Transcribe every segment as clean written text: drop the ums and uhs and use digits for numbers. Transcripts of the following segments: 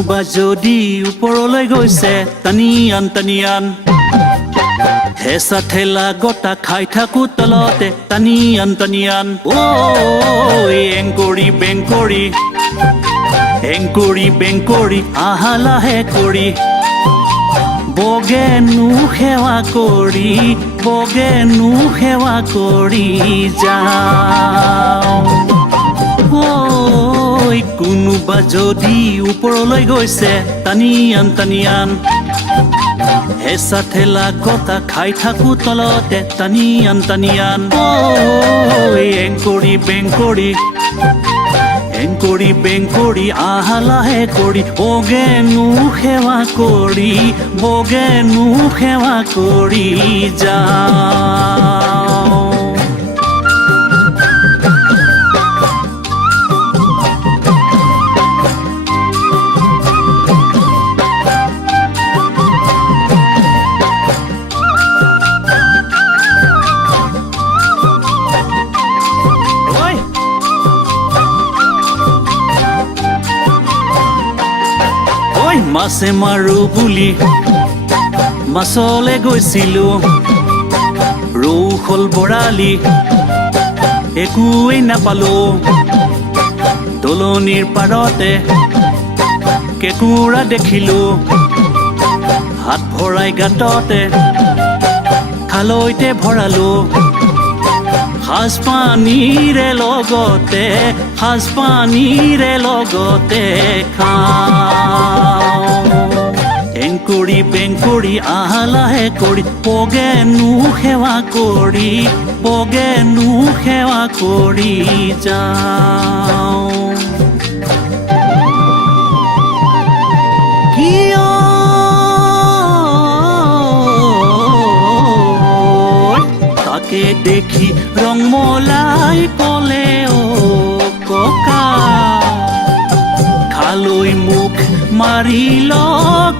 কোনোবা যদি ওপৰলৈ গৈছে টানিয়ান হেঁচা ঠেলা গটা খাই থাকো তলতে টানিয়ান ঐ এংকৰি আহা লাহে কৰি বগেনো সেৱা কৰি যাওঁ কোনোবা যদি ওপৰলৈ গৈছে টানিয়ান হেঁচা ঠেলা গটা খাই থাকো তলতে টানিয়ান এংকৰি আহা লাহে কৰি বগেনো সেৱা কৰি যাওঁ মাছে মাৰো বুলি মাছলে গৈছিলো ৰৌ শল বৰালি একোৱেই নাপালো দলনিৰ পাৰতে কেঁকুৰা দেখিলো হাত ভৰাই গাঁততে খালৈতে ভৰালো সাজ পানীৰে লগতে খাওঁ এংকৰি আহা লাহে কৰি বগেনো সেৱা কৰি যাওঁ কিয় তাকে দেখি ৰংমলাই ক'লে ককা খালৈ মুখ মাৰি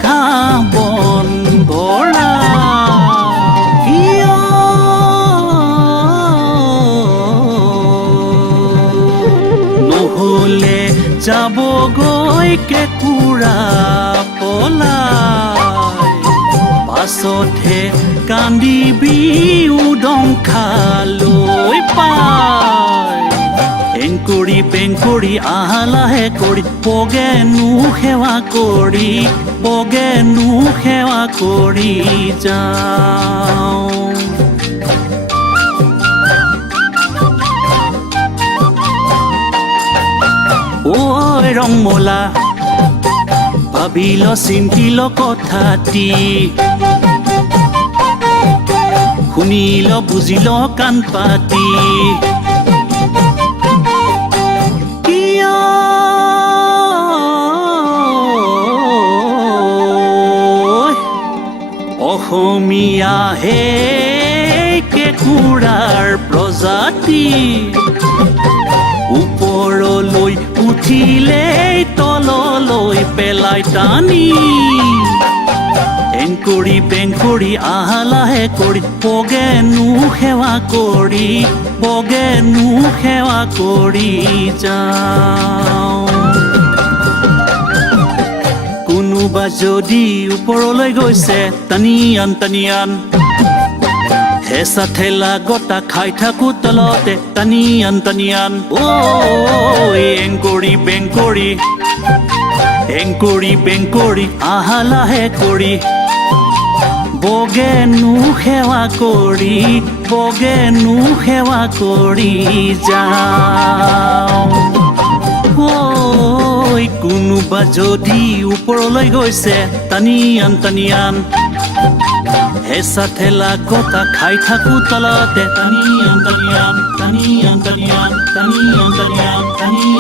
ঘাঁহ বন ভৰা কিয় নহ'লে যাবগৈ কেঁকুৰা পলাই পাছতহে কান্দিবি উদং খালৈ পাই এংকৰি আহা লাহে কৰি বগেনো সেৱা কৰি যাওঁ ঐ ৰংমলা ভাবিল চিন্তিল কথাটি শুনিল বুজিল কাণ পাতি অসমীয়া হে কেঁকুৰাৰ প্ৰজাতি ওপৰলৈ উঠিলেই তললৈ পেলাই টানি এংকৰি আহা লাহে কৰি বগেনো সেৱা কৰি যাওঁ কোনোবা যদি ওপৰলৈ গৈছে টানিয়ান হেঁচা ঠেলা গটা খাই থাকো তলতে টানিয়ান এংকৰি আহা লাহে কৰি বগেনো সেৱা কৰি যাওঁ কোনোবা যদি ওপৰলৈ গৈছে টানিয়ান হেঁচা ঠেলা গতা খাই থাকো তলতে। টানি টানি টানি টানি টানি টানি